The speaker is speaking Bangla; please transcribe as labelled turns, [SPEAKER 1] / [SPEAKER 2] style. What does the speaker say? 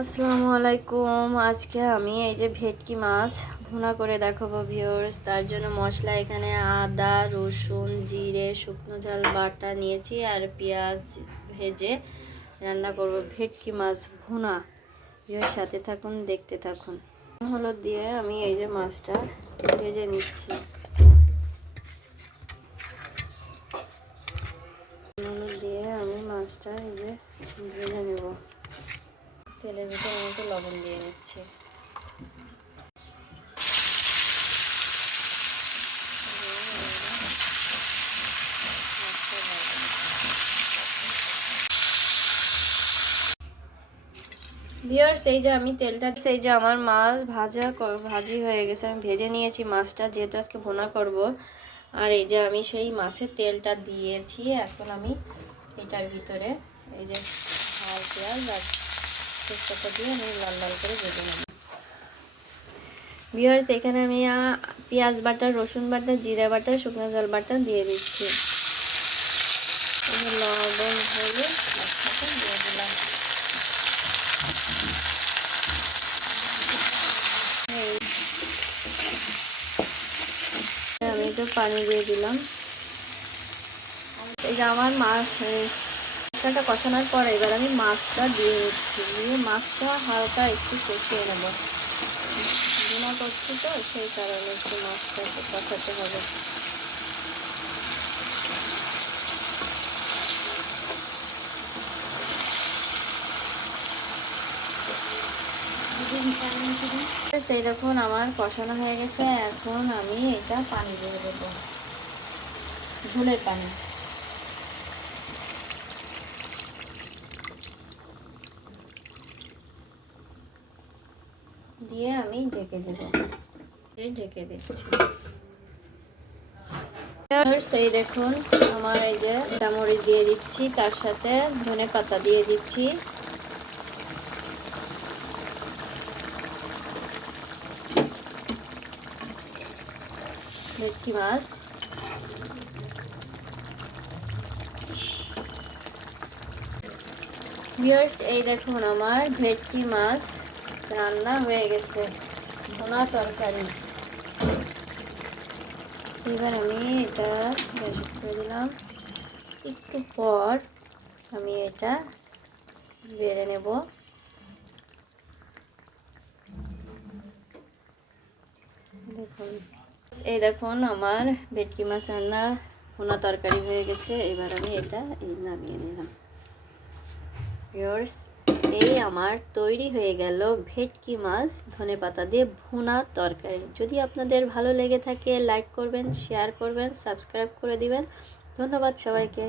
[SPEAKER 1] আসসালামু আলাইকুম আজকে আমি এই যে ভেটকি মাছ ভুনা করে দেখাবো ভিউয়ার্স তার জন্য মশলা এখানে আদা, রসুন, জিরে, শুকনো ঝাল, বাটা নিয়েছি আর পেঁয়াজ ভেজে রান্না করব ভেটকি মাছ ভুনা। ভিউয়ার্স সাথে থাকুন, দেখতে থাকুন। হলুদ দিয়ে আমি এই যে মাছটা ভেজে নিচ্ছি। হলুদ দিয়ে আমি মাছটা এই যে ভেজে নেব। তেলের ভিতরে আমি একটু লবণ দিয়ে নিচ্ছি। ভিওর্স এই যে আমি তেলটা সেই যে আমার মাছ ভাজা ভাজি হয়ে গেছে, আমি ভেজে নিয়েছি মাছটা, যেহেতু আজকে ভোনা করব। আর এই যে আমি সেই মাছের তেলটা দিয়েছি, এখন আমি এটার ভিতরে, এই যে ঝাল, পেঁয়াজ আর তেজপাতা দিয়ে আমি লাল লাল করে ভেজে নেব। ভিওর্স এখানে আমি পেঁয়াজ বাটা, রসুন বাটা, জিরা বাটা, শুকনো জল বাটা দিয়ে দিচ্ছি। লবণ একসাথে দিয়ে দিলাম। আমি একটু পানি দিয়ে দিলাম। আমার মাছ মশলাটা কষানোর পর এবার আমি মাছটা দিয়ে দিচ্ছি দিয়ে মাছটা হালকা একটু কষিয়ে নেব। ভুনা করছি তো, সেই কারণে একটু মাছটা একটু কষাতে হবে। সেই আমার কষানো হয়ে গেছে। এখন আমি এটা পানি দিয়ে দেবো। ঝোলের পানি। দিয়ে আমি ঢেকে দেব। ঢেকে দিচ্ছি। সেই দেখুন, আমার এই যে চামড়ি দিয়ে দিচ্ছি, তার সাথে ধনে পাতা দিয়ে দিচ্ছি। ভেটকি মাছ। ভিউয়ার্স এই দেখুন, আমার ভেটকি মাছ। রান্না হয়ে গেছে। ভুনা তরকারি। এবার আমি এটা গ্যাস করে দিলাম। একটু পর আমি এটা বেড়ে নেব। দেখুন। এই দেখুন, আমার ভেটকি মাছ রান্না ভুনা তরকারি হয়ে গেছে। এবার আমি এটা এই নামিয়ে নিলাম। ভিউয়ার্স এই আমার তৈরি হয়ে গেল ভেটকি মাছ, ধনে পাতা দিয়ে ভুনা তরকারি। যদি আপনাদের ভালো লেগে থাকে লাইক করবেন শেয়ার করবেন সাবস্ক্রাইব করে দিবেন। ধন্যবাদ সবাইকে।